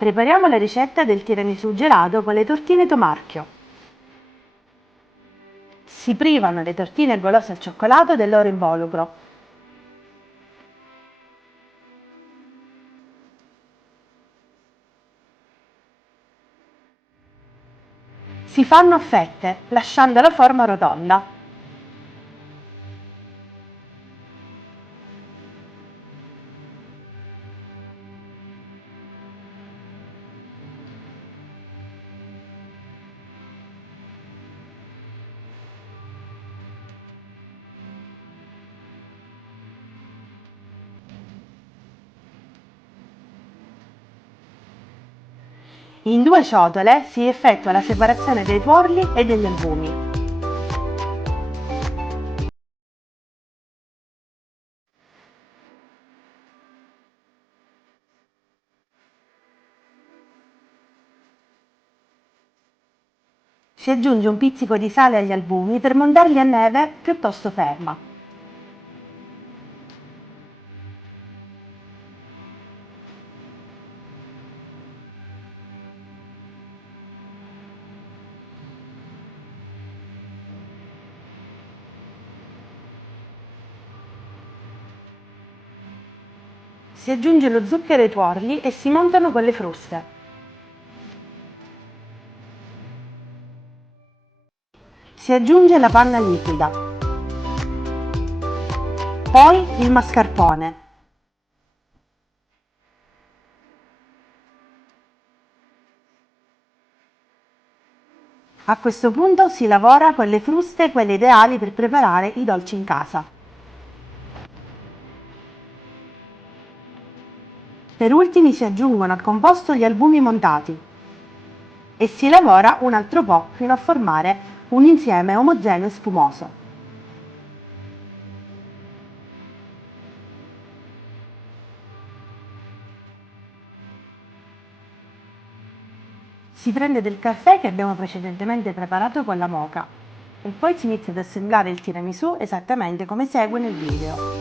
Prepariamo la ricetta del tiramisù gelato con le tortine Tomarchio. Si privano le tortine golose al cioccolato del loro involucro. Si fanno a fette, lasciando la forma rotonda. In due ciotole si effettua la separazione dei tuorli e degli albumi. Si aggiunge un pizzico di sale agli albumi per montarli a neve piuttosto ferma. Si aggiunge lo zucchero ai tuorli e si montano con le fruste. Si aggiunge la panna liquida, poi il mascarpone. A questo punto si lavora con le fruste, quelle ideali per preparare i dolci in casa. Per ultimi si aggiungono al composto gli albumi montati e si lavora un altro po' fino a formare un insieme omogeneo e spumoso. Si prende del caffè che abbiamo precedentemente preparato con la moka e poi si inizia ad assemblare il tiramisù esattamente come segue nel video.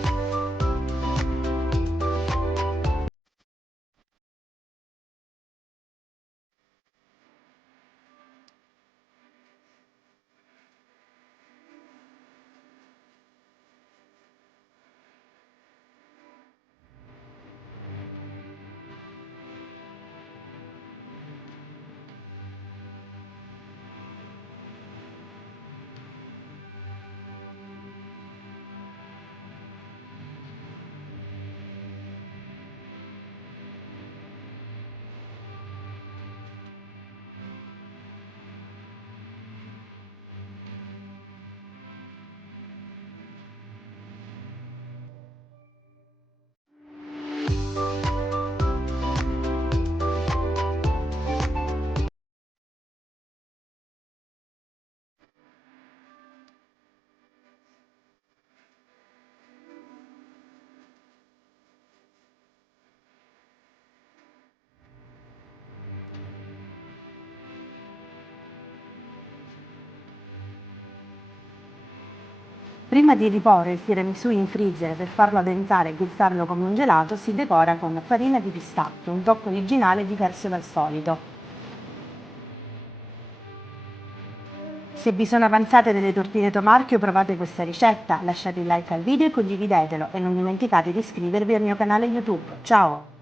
Prima di riporre il tiramisù in freezer per farlo addensare e gustarlo come un gelato, si decora con farina di pistacchio, un tocco originale diverso dal solito. Se vi sono avanzate delle tortine Tomarchio, provate questa ricetta, lasciate il like al video e condividetelo e non dimenticate di iscrivervi al mio canale YouTube. Ciao!